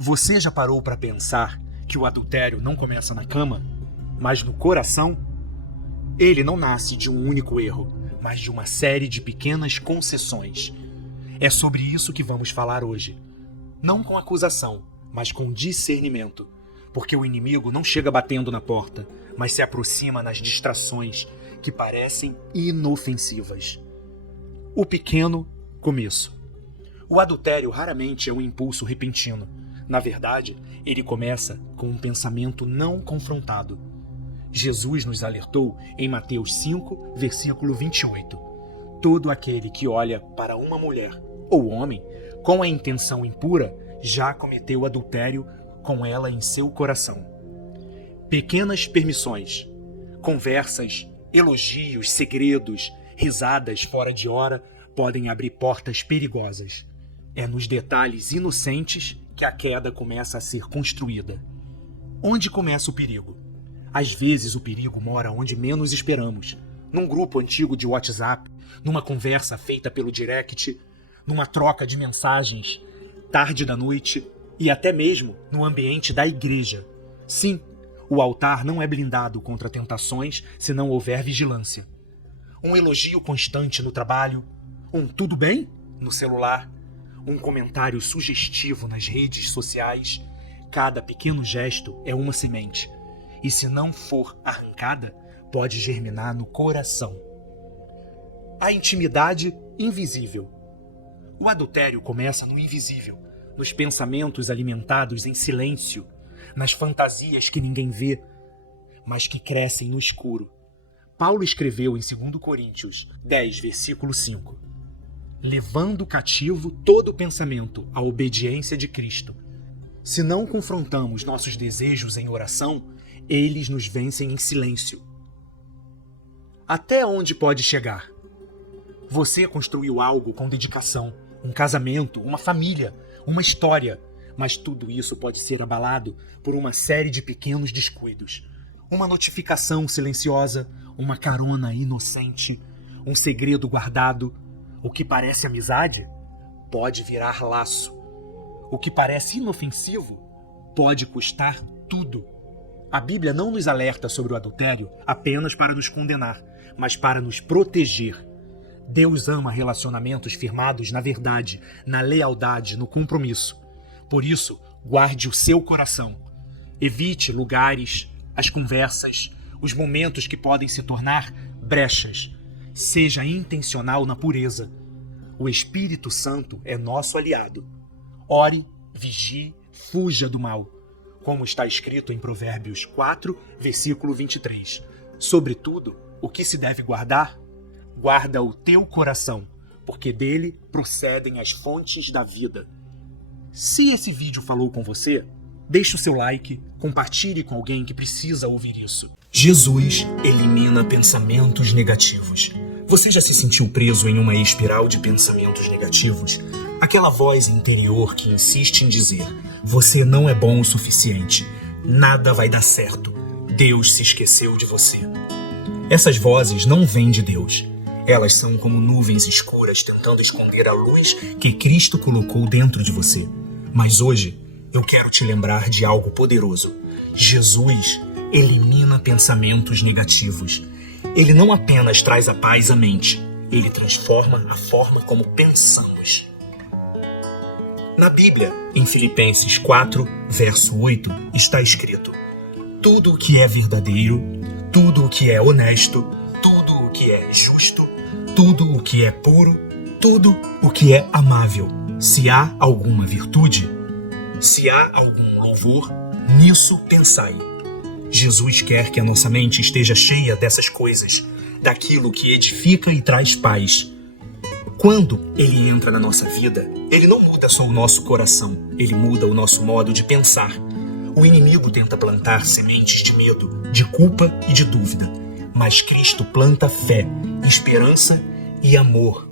Você já parou para pensar que o adultério não começa na cama, mas no coração? Ele não nasce de um único erro, mas de uma série de pequenas concessões. É sobre isso que vamos falar hoje. Não com acusação, mas com discernimento. Porque o inimigo não chega batendo na porta, mas se aproxima nas distrações que parecem inofensivas. O pequeno começo. O adultério raramente é um impulso repentino. Na verdade, ele começa com um pensamento não confrontado. Jesus nos alertou em Mateus 5, versículo 28. Todo aquele que olha para uma mulher ou homem com a intenção impura já cometeu adultério com ela em seu coração. Pequenas permissões, conversas, elogios, segredos, risadas fora de hora podem abrir portas perigosas. É nos detalhes inocentes que a queda começa a ser construída. Onde começa o perigo? Às vezes o perigo mora onde menos esperamos. Num grupo antigo de WhatsApp, numa conversa feita pelo direct, numa troca de mensagens, tarde da noite e até mesmo no ambiente da igreja. Sim, o altar não é blindado contra tentações se não houver vigilância. Um elogio constante no trabalho, um tudo bem no celular, um comentário sugestivo nas redes sociais. Cada pequeno gesto é uma semente, e se não for arrancada, pode germinar no coração. A intimidade invisível. O adultério começa no invisível, nos pensamentos alimentados em silêncio, nas fantasias que ninguém vê, mas que crescem no escuro. Paulo escreveu em 2 Coríntios 10, versículo 5. Levando cativo todo pensamento à obediência de Cristo. Se não confrontamos nossos desejos em oração, eles nos vencem em silêncio. Até onde pode chegar? Você construiu algo com dedicação, um casamento, uma família, uma história, mas tudo isso pode ser abalado por uma série de pequenos descuidos. Uma notificação silenciosa, uma carona inocente, um segredo guardado. O que parece amizade pode virar laço. O que parece inofensivo pode custar tudo. A Bíblia não nos alerta sobre o adultério apenas para nos condenar, mas para nos proteger. Deus ama relacionamentos firmados na verdade, na lealdade, no compromisso. Por isso, guarde o seu coração. Evite lugares, as conversas, os momentos que podem se tornar brechas. Seja intencional na pureza. O Espírito Santo é nosso aliado. Ore, vigie, fuja do mal. Como está escrito em Provérbios 4, versículo 23. Sobretudo, o que se deve guardar? Guarda o teu coração, porque dele procedem as fontes da vida. Se esse vídeo falou com você, deixe o seu like, compartilhe com alguém que precisa ouvir isso. Jesus elimina pensamentos negativos. Você já se sentiu preso em uma espiral de pensamentos negativos? Aquela voz interior que insiste em dizer: você não é bom o suficiente, nada vai dar certo, Deus se esqueceu de você. Essas vozes não vêm de Deus. Elas são como nuvens escuras tentando esconder a luz que Cristo colocou dentro de você. Mas hoje eu quero te lembrar de algo poderoso. Jesus elimina pensamentos negativos. Ele não apenas traz a paz à mente, ele transforma a forma como pensamos. Na Bíblia, em Filipenses 4, verso 8, está escrito: tudo o que é verdadeiro, tudo o que é honesto, tudo o que é justo, tudo o que é puro, tudo o que é amável, se há alguma virtude, se há algum louvor, nisso pensai. Jesus quer que a nossa mente esteja cheia dessas coisas, daquilo que edifica e traz paz. Quando ele entra na nossa vida, ele não muda só o nosso coração, ele muda o nosso modo de pensar. O inimigo tenta plantar sementes de medo, de culpa e de dúvida, mas Cristo planta fé, esperança e amor.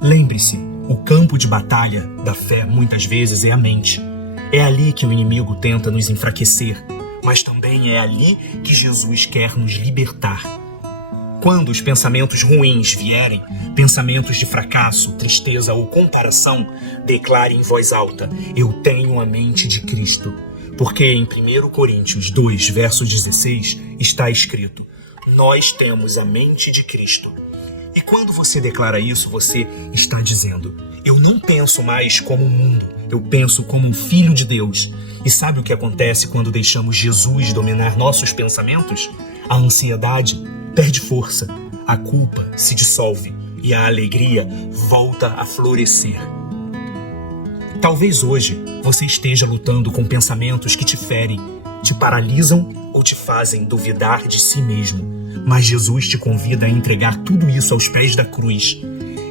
Lembre-se, o campo de batalha da fé muitas vezes é a mente. É ali que o inimigo tenta nos enfraquecer, mas também é ali que Jesus quer nos libertar. Quando os pensamentos ruins vierem, pensamentos de fracasso, tristeza ou comparação, declare em voz alta: eu tenho a mente de Cristo. Porque em 1 Coríntios 2, verso 16, está escrito: nós temos a mente de Cristo. E quando você declara isso, você está dizendo: eu não penso mais como o mundo, eu penso como um filho de Deus. E sabe o que acontece quando deixamos Jesus dominar nossos pensamentos? A ansiedade perde força, a culpa se dissolve e a alegria volta a florescer. Talvez hoje você esteja lutando com pensamentos que te ferem, te paralisam ou te fazem duvidar de si mesmo. Mas Jesus te convida a entregar tudo isso aos pés da cruz.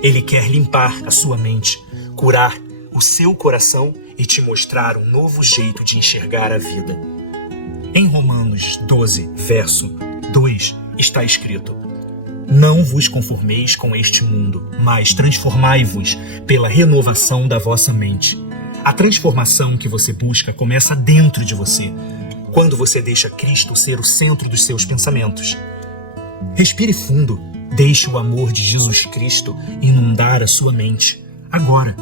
Ele quer limpar a sua mente, curar o seu coração e te mostrar um novo jeito de enxergar a vida. Em Romanos 12, verso 2, está escrito: não vos conformeis com este mundo, mas transformai-vos pela renovação da vossa mente. A transformação que você busca começa dentro de você, quando você deixa Cristo ser o centro dos seus pensamentos. Respire fundo, deixe o amor de Jesus Cristo inundar a sua mente, agora.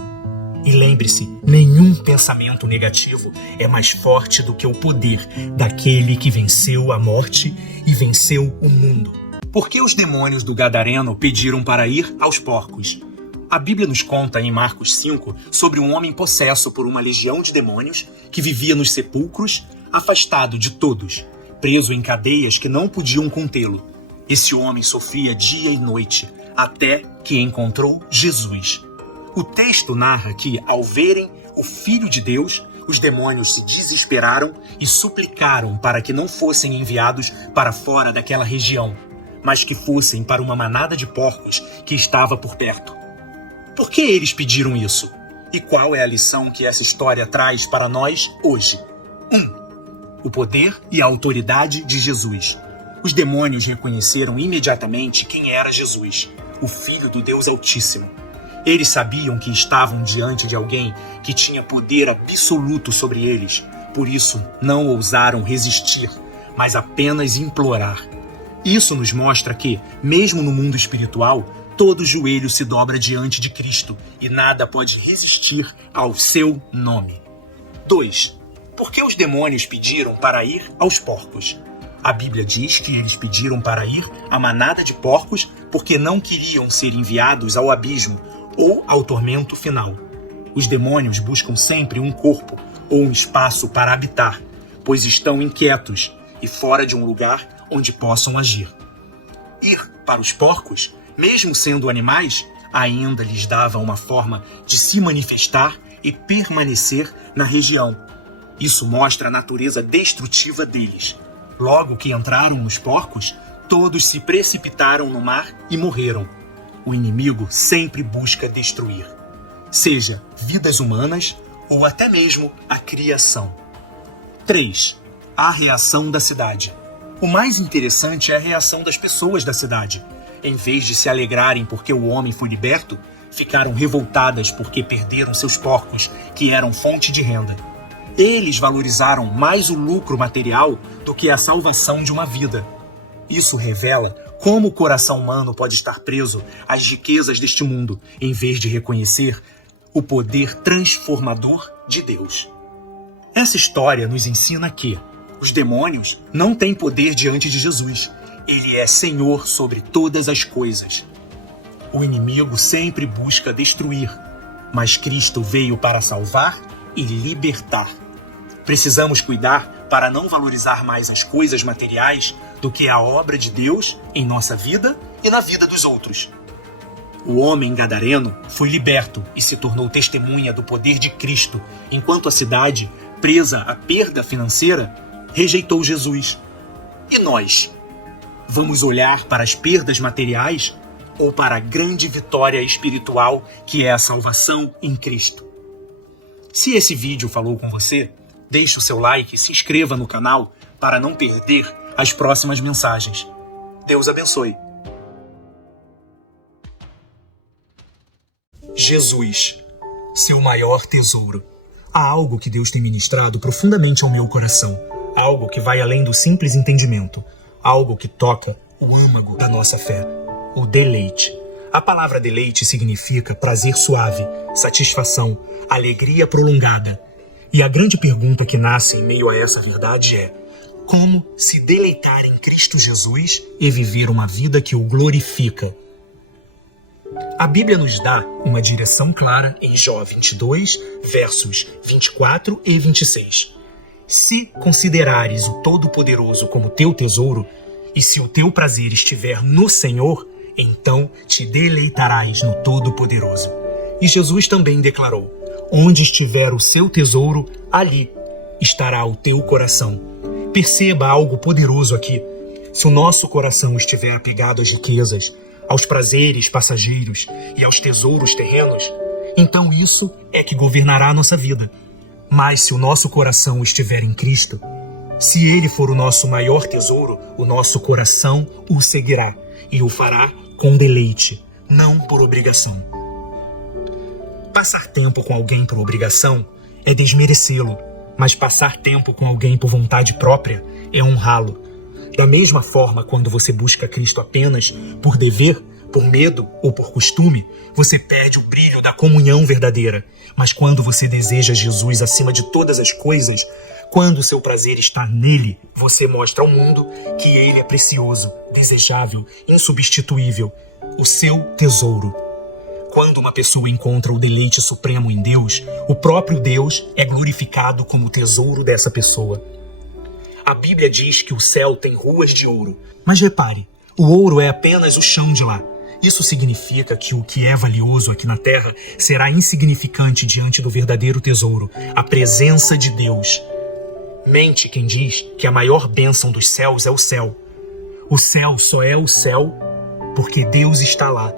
E lembre-se, nenhum pensamento negativo é mais forte do que o poder daquele que venceu a morte e venceu o mundo. Por que os demônios do Gadareno pediram para ir aos porcos? A Bíblia nos conta em Marcos 5 sobre um homem possesso por uma legião de demônios que vivia nos sepulcros, afastado de todos, preso em cadeias que não podiam contê-lo. Esse homem sofria dia e noite, até que encontrou Jesus. O texto narra que, ao verem o Filho de Deus, os demônios se desesperaram e suplicaram para que não fossem enviados para fora daquela região, mas que fossem para uma manada de porcos que estava por perto. Por que eles pediram isso? E qual é a lição que essa história traz para nós hoje? 1. O poder e a autoridade de Jesus. Os demônios reconheceram imediatamente quem era Jesus, o Filho do Deus Altíssimo. Eles sabiam que estavam diante de alguém que tinha poder absoluto sobre eles, por isso não ousaram resistir, mas apenas implorar. Isso nos mostra que, mesmo no mundo espiritual, todo joelho se dobra diante de Cristo e nada pode resistir ao seu nome. 2. Por que os demônios pediram para ir aos porcos? A Bíblia diz que eles pediram para ir à manada de porcos porque não queriam ser enviados ao abismo ou ao tormento final. Os demônios buscam sempre um corpo ou um espaço para habitar, pois estão inquietos e fora de um lugar onde possam agir. Ir para os porcos, mesmo sendo animais, ainda lhes dava uma forma de se manifestar e permanecer na região. Isso mostra a natureza destrutiva deles. Logo que entraram nos porcos, todos se precipitaram no mar e morreram. O inimigo sempre busca destruir, seja vidas humanas ou até mesmo a criação. 3. A reação da cidade. O mais interessante é a reação das pessoas da cidade. Em vez de se alegrarem porque o homem foi liberto, ficaram revoltadas porque perderam seus porcos, que eram fonte de renda. Eles valorizaram mais o lucro material do que a salvação de uma vida. Isso revela como o coração humano pode estar preso às riquezas deste mundo, em vez de reconhecer o poder transformador de Deus. Essa história nos ensina que os demônios não têm poder diante de Jesus. Ele é Senhor sobre todas as coisas. O inimigo sempre busca destruir, mas Cristo veio para salvar e libertar. Precisamos cuidar para não valorizar mais as coisas materiais do que a obra de Deus em nossa vida e na vida dos outros. O homem gadareno foi liberto e se tornou testemunha do poder de Cristo, enquanto a cidade, presa à perda financeira, rejeitou Jesus. E nós? Vamos olhar para as perdas materiais ou para a grande vitória espiritual que é a salvação em Cristo? Se esse vídeo falou com você, deixe o seu like e se inscreva no canal para não perder as próximas mensagens. Deus abençoe. Jesus, seu maior tesouro. Há algo que Deus tem ministrado profundamente ao meu coração. Algo que vai além do simples entendimento. Algo que toca o âmago da nossa fé, o deleite. A palavra deleite significa prazer suave, satisfação, alegria prolongada. E a grande pergunta que nasce em meio a essa verdade é: como se deleitar em Cristo Jesus e viver uma vida que o glorifica? A Bíblia nos dá uma direção clara em Jó 22, versos 24 e 26. Se considerares o Todo-Poderoso como teu tesouro, e se o teu prazer estiver no Senhor, então te deleitarás no Todo-Poderoso. E Jesus também declarou: onde estiver o seu tesouro, ali estará o teu coração. Perceba algo poderoso aqui. Se o nosso coração estiver apegado às riquezas, aos prazeres passageiros e aos tesouros terrenos, então isso é que governará a nossa vida. Mas se o nosso coração estiver em Cristo, se Ele for o nosso maior tesouro, o nosso coração o seguirá e o fará com deleite, não por obrigação. Passar tempo com alguém por obrigação é desmerecê-lo, mas passar tempo com alguém por vontade própria é honrá-lo. Da mesma forma, quando você busca Cristo apenas por dever, por medo ou por costume, você perde o brilho da comunhão verdadeira. Mas quando você deseja Jesus acima de todas as coisas, quando o seu prazer está nele, você mostra ao mundo que ele é precioso, desejável, insubstituível, o seu tesouro. Quando uma pessoa encontra o deleite supremo em Deus, o próprio Deus é glorificado como o tesouro dessa pessoa. A Bíblia diz que o céu tem ruas de ouro. Mas repare, o ouro é apenas o chão de lá. Isso significa que o que é valioso aqui na terra será insignificante diante do verdadeiro tesouro, a presença de Deus. Mente quem diz que a maior bênção dos céus é o céu. O céu só é o céu porque Deus está lá.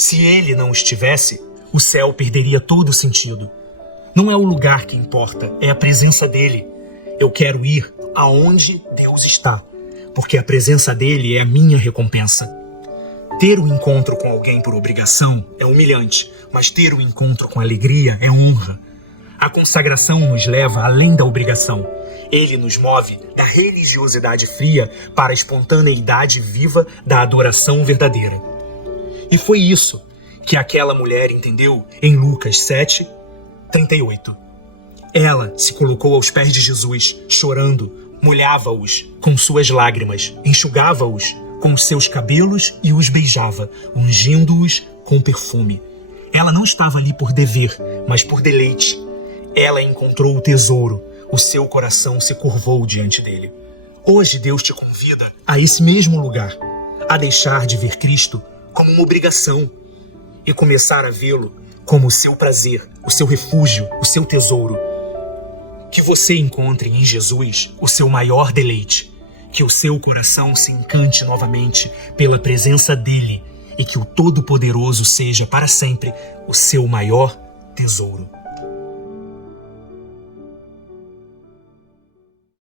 Se ele não estivesse, o céu perderia todo o sentido. Não é o lugar que importa, é a presença dele. Eu quero ir aonde Deus está, porque a presença dele é a minha recompensa. Ter um encontro com alguém por obrigação é humilhante, mas ter um encontro com alegria é honra. A consagração nos leva além da obrigação. Ele nos move da religiosidade fria para a espontaneidade viva da adoração verdadeira. E foi isso que aquela mulher entendeu em Lucas 7, 38. Ela se colocou aos pés de Jesus, chorando, molhava-os com suas lágrimas, enxugava-os com os seus cabelos e os beijava, ungindo-os com perfume. Ela não estava ali por dever, mas por deleite. Ela encontrou o tesouro, o seu coração se curvou diante dele. Hoje Deus te convida a esse mesmo lugar, a deixar de ver Cristo como uma obrigação e começar a vê-lo como o seu prazer, o seu refúgio, o seu tesouro. Que você encontre em Jesus o seu maior deleite, que o seu coração se encante novamente pela presença dele e que o Todo-Poderoso seja para sempre o seu maior tesouro.